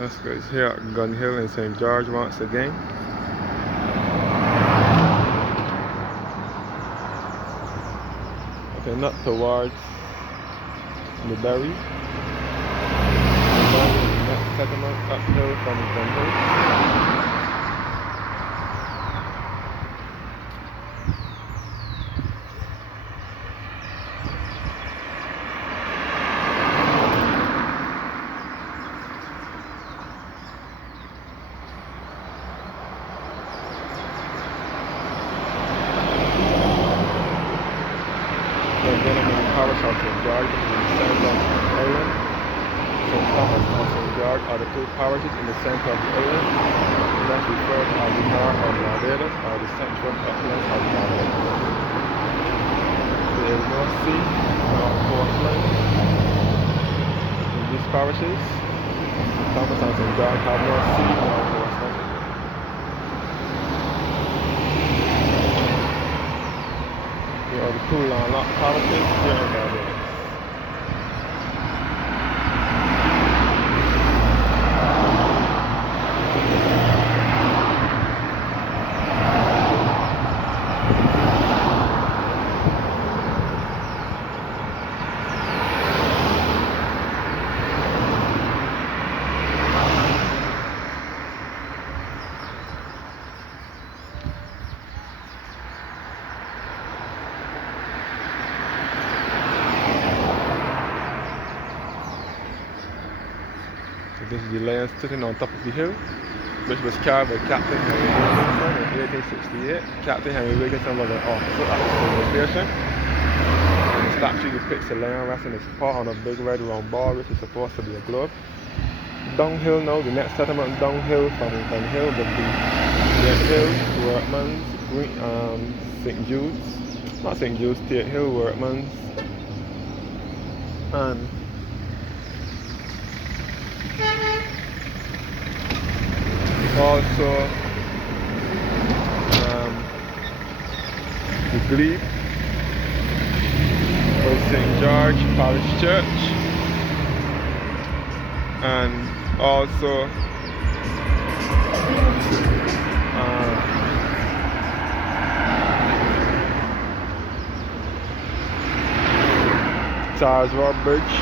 That's good. It's here at Gun Hill in St. George once again. Looking up towards Newbury. Next settlement uphill from Gun Hill. Parish of St. George in the center of the island. St. Thomas and St. George are the two parishes in the center of the island. That's referred to as the heart of Barbados or the central uplands of Barbados. There is no sea nor coastline in these parishes. St. Thomas and St. George have no sea nor coastline. Here are the two landlocked parishes here in Barbados. This is the lion sitting on top of the hill, which was carved by Captain Henry Wilkinson in 1868. Captain Henry Wilkinson was an officer at the signal station. And the statue depicts a lion resting his paw on a big red round ball, which is supposed to be a globe. Downhill now, the next settlement downhill from Gun Hill would be Tate Hill, Workman's, St. Jude's, not St. Jude's, Tate Hill, Workman's, and also the Glebe by St. George Parish Church, and also Charles Road Bridge.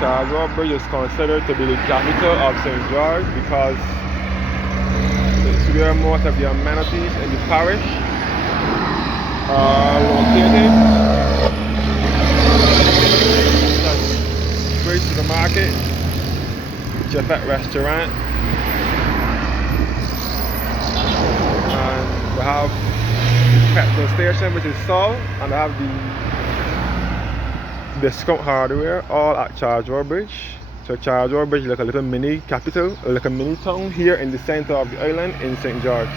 Charles Road Bridge is considered to be the capital of St. George because it's where most of the amenities in the parish are located. Bridge to the market, Jeffet restaurant, and we have the petrol station, which is Sol, and we have the discount hardware, all at Charles Road Bridge. So Charles Road Bridge is like a little mini capital, like a mini town here in the center of the island in St. George.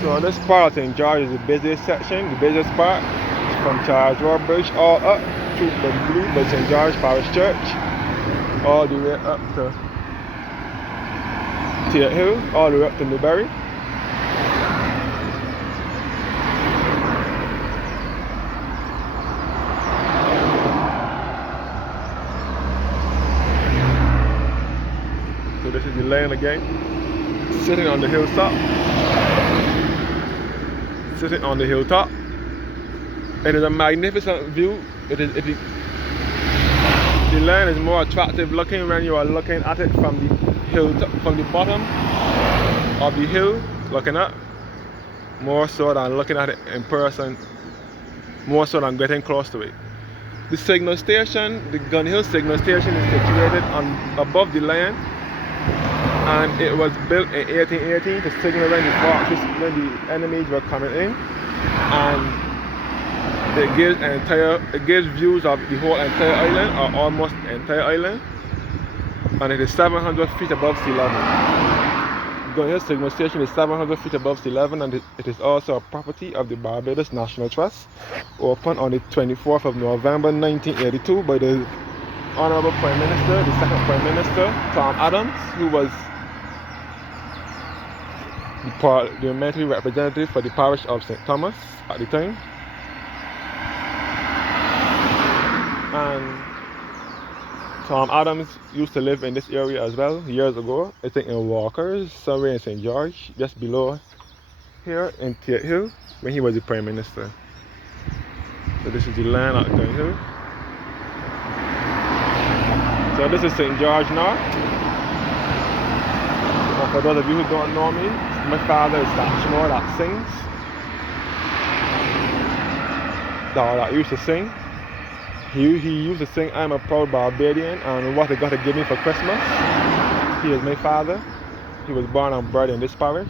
So this part of St. George is the busiest section, the busiest part. From Charles Road Bridge all up to the Blue by St. George Parish Church, all the way up to Tate Hill, all the way up to Newbury. So this is the lane again, sitting on the hilltop. Sitting on the hilltop. It is a magnificent view. The land is more attractive looking when you are looking at it from the hill, from the bottom of the hill, looking up. More so than looking at it in person. More so than getting close to it. The signal station, the Gun Hill signal station, is situated above the land, and it was built in 1818 to signal when the enemies were coming in, and it gives views of the whole entire island, or almost the entire island, and it is 700 feet above sea level. Gun Hill Signal Station is 700 feet above sea level, and it is also a property of the Barbados National Trust, opened on the 24th of November 1982 by the Honorable Prime Minister, the second Prime Minister, Tom Adams, who was the parliamentary representative for the parish of St. Thomas at the time. And Tom Adams used to live in this area as well years ago, I think in Walkers, somewhere in St. George, just below here in Tate Hill, when he was the Prime Minister. So this is the land at Gun Hill. So this is St. George North. And for those of you who don't know me, my father is that Shmo that sings. That used to sing. He used to sing, "I'm a proud Barbadian, and what I got to give me for Christmas." He is my father. He was born and bred in this parish.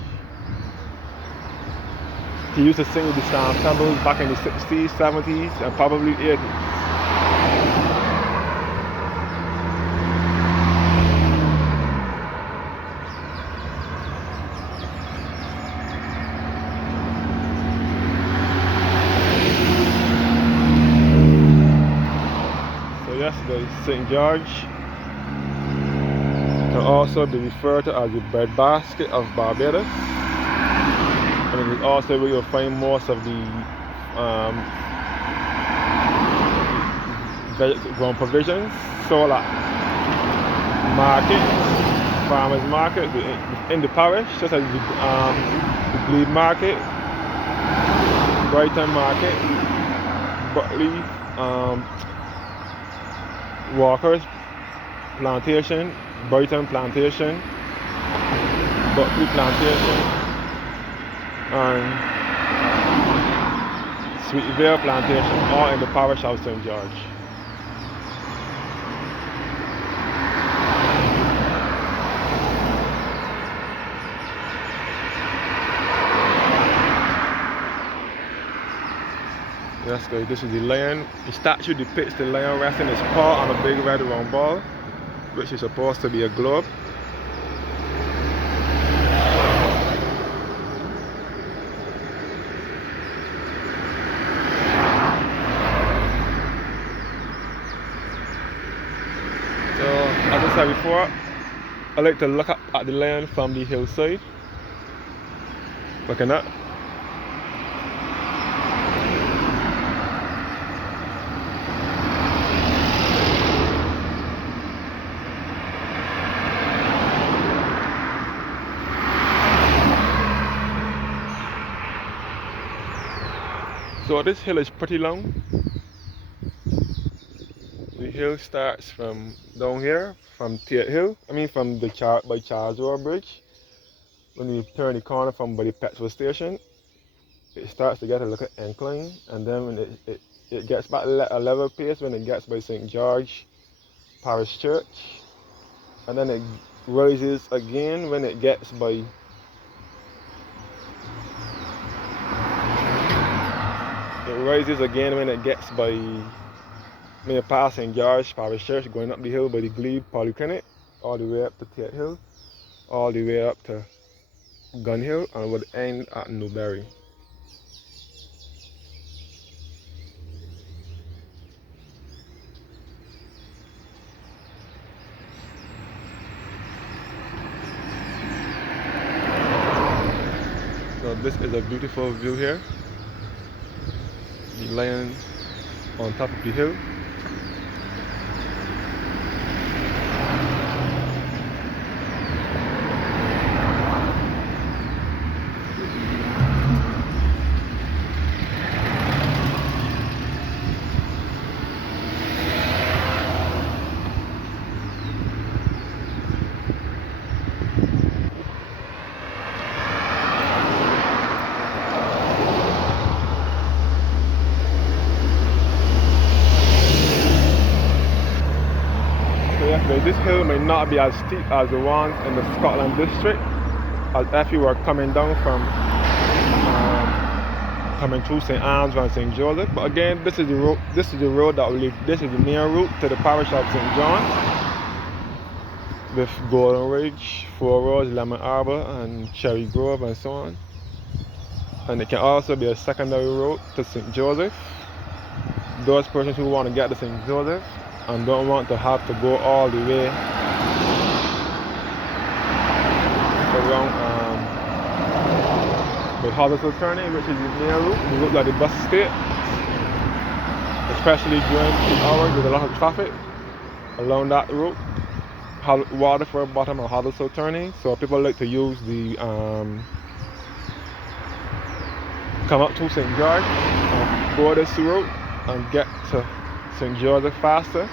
He used to sing with the Psalm Pebbles back in the 60s, 70s, and probably 80s. Yes, the St. George can also be referred to as the breadbasket of Barbados, and it is also where you'll find most of the grown provisions, sold at markets, farmers market in the parish, such as the Glebe Market, Brighton Market, Butley, Walkers Plantation, Brighton Plantation, Butley Plantation, and Sweetvale Plantation, all in the parish of St. George. Yes, guys, this is the lion. The statue depicts the lion resting his paw on a big red round ball, which is supposed to be a globe. So, as I said before, I like to look up at the lion from the hillside. Looking up. So this hill is pretty long. The hill starts from down here, from Tate Hill. From the Charles Road Bridge. When you turn the corner from by the petrol station, it starts to get a little incline, and then when it gets back a level pace when it gets by St. George Parish Church, and then it rises again when it gets by when you pass St. George Parish Church, going up the hill by the Glebe Polyclinic, all the way up to Tate Hill, all the way up to Gun Hill, and would end at Newbury. So this is a beautiful view here. The lion on top of the hill. This hill may not be as steep as the ones in the Scotland district, as if you were coming down from coming through St. Anne's and St. Joseph. But again, this is the road. This is the road that will lead. This is the main route to the parish of St. John. with Golden Ridge, Four Roads, Lemon Arbor, and Cherry Grove, and so on. And it can also be a secondary route to St. Joseph. Those persons who want to get to St. Joseph and don't want to have to go all the way around the hospital turning, which is the main route, the route that the bus stay, especially during peak hours with a lot of traffic along that route, Waterford Bottom and Hoddesdale turning. So people like to use the come up to St. George and go this route and get to St. Joseph faster.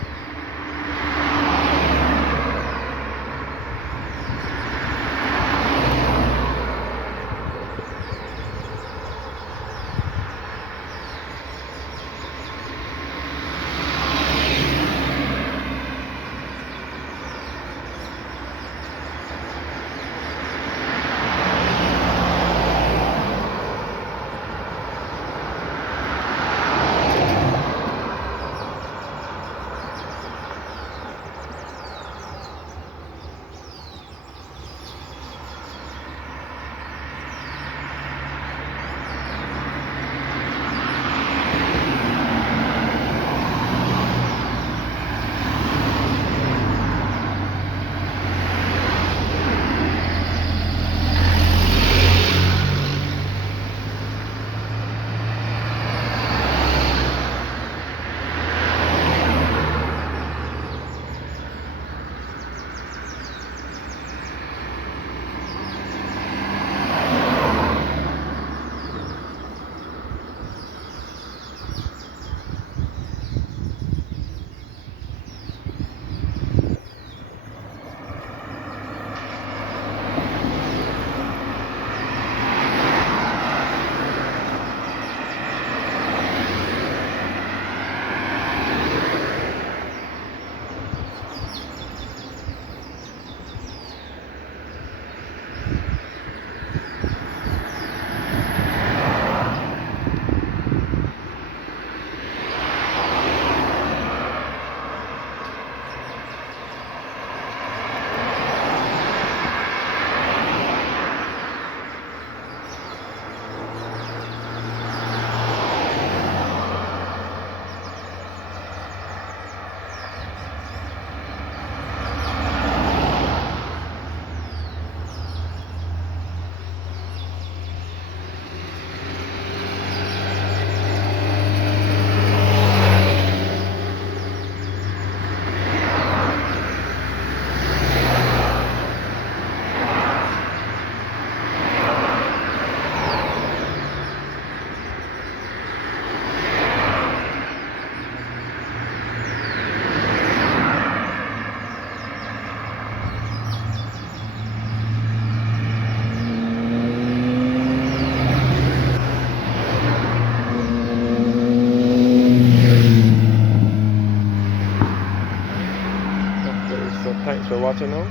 So thanks for watching now.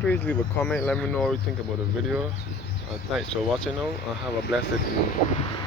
Please leave a comment, let me know what you think about the video. Thanks for watching now and have a blessed evening.